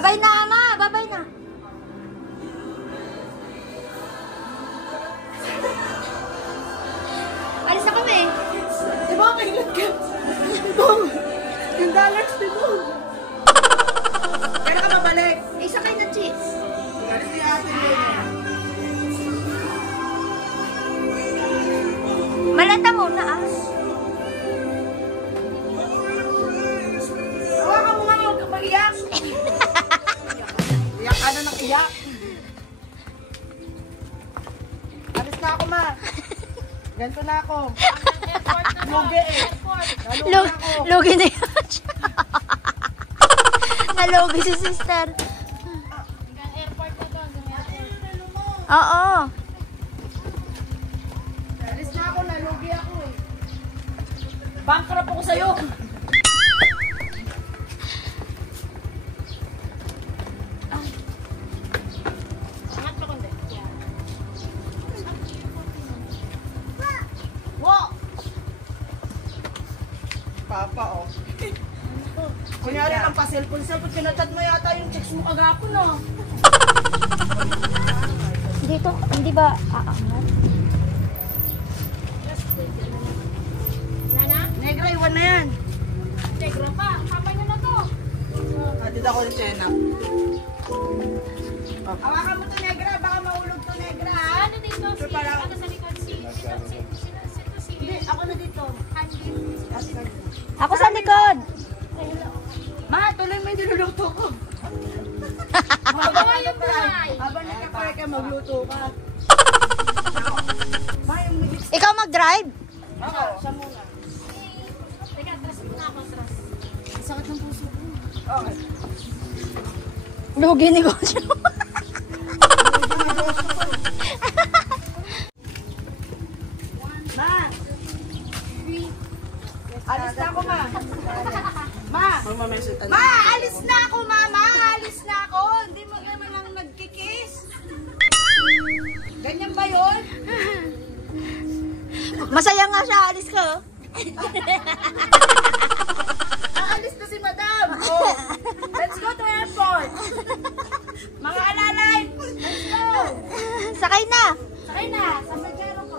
Babay na, Ama! Babay na! Alis na kami. Di ba kailan ka? Yung dollars din mo. Kailan ka mabalik? Sakay na, cheese. Alis ni ate niya. Malata muna, ah. Hawakan mo nga, huwag kang mag-iyak. Iyak ka na ng iyak. Alis na ako, ma. Ganito na ako. Lugi eh. Lugi na yun siya. Nalugi si sister. Airport na doon. Oo. Alis na ako, nalugi ako eh. Bankrupt ako sa'yo. Angat pa kundi. Wow! Papa, oh. Kunyari kang pa-cellphone, kinachat mo yata yung chicks mo kagapon, no? Dito, hindi ba aangat? Nana? Negra, iwan na yan. Negra pa. Kapay na to. Atid ako ng Chena. Hawakan mo to, Negra. Baka mahulog to, Negra, ha? Ano dito? Si, ano sa likod? Si. Hindi, ako na dito. Ako sa likod. Ma, tuloy mo yung niluluto ko. Bawa yung buhay. Habang nakapare ka, magluto ka. Ma, yung milis. Ikaw mag-drive? Ako, siya muna. Teka, tras muna ako, tras. Sakit ng puso ko. Okay. Lugi negosyo. Ma! Alis na ako, ma. Ma! Ma, alis na ako, mama. Alis na ako. Hindi mo naman lang nagkikis. Ganyan ba yun? Masaya nga siya, alis ka. Oh. Aalis na si madam. Oh. Let's go to airport. Mga alalay, let's go. Sakay na. Sakay na, sa Pajero ko.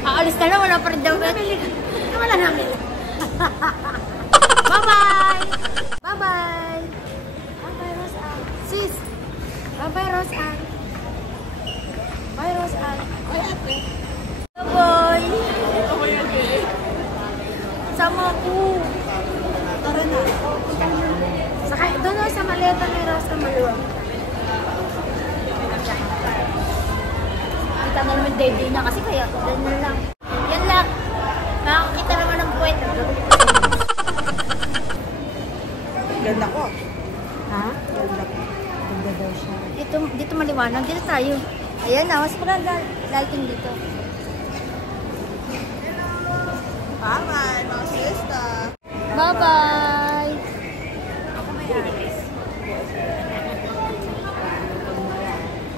Aalis ka na, wala pa rin daw. Wala namin. Bye-bye! Bye-bye! Bye-bye, Roseanne. Sis! Bye-bye, Roseanne. Bye, Roseanne. Ay, ate. Bye-bye! Ito ko yan, eh. Sama ko. Tara na. Sakay, doon na sa maleta ni Rosa maluwag. Kita na naman day na kasi kaya doon na lang. Yan lang. Makakita naman ng puwet. Ganda ko. Ha? Ganda ko. Ganda daw siya. Dito maliwanag. Dito tayo. Ayan na. Mas maganda lighting dito. Bye-bye, mga sista. Bye-bye!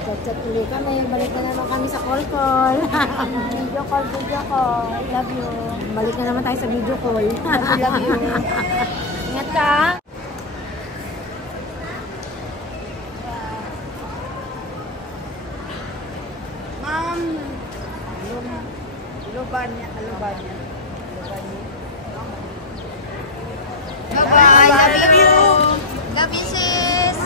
Chat-chat ulit kami. Balik na naman kami sa call-call. Video call. Love you. Balik na naman tayo sa video call. Love you. Ingat ka. Ma'am. Bye-bye. Love you. Love you, sis.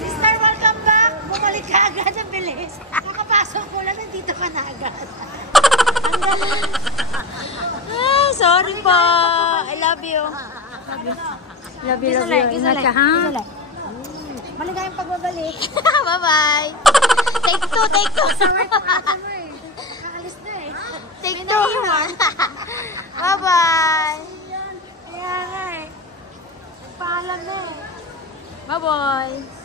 Sister, welcome back. Bumalik ka agad ang bilis. Nakapasok ko lang, nandito ka na agad. Ang galing. Sorry po. I love you. Love you, love you. Ingat ka, ha? Maligayang pagbabalik. Bye-bye. Take two, take two. Sorry po, ate mo eh. Kaalis na eh. Take two. Bye-bye. Kaya nga eh. Nagpaalam na eh. Bye-bye.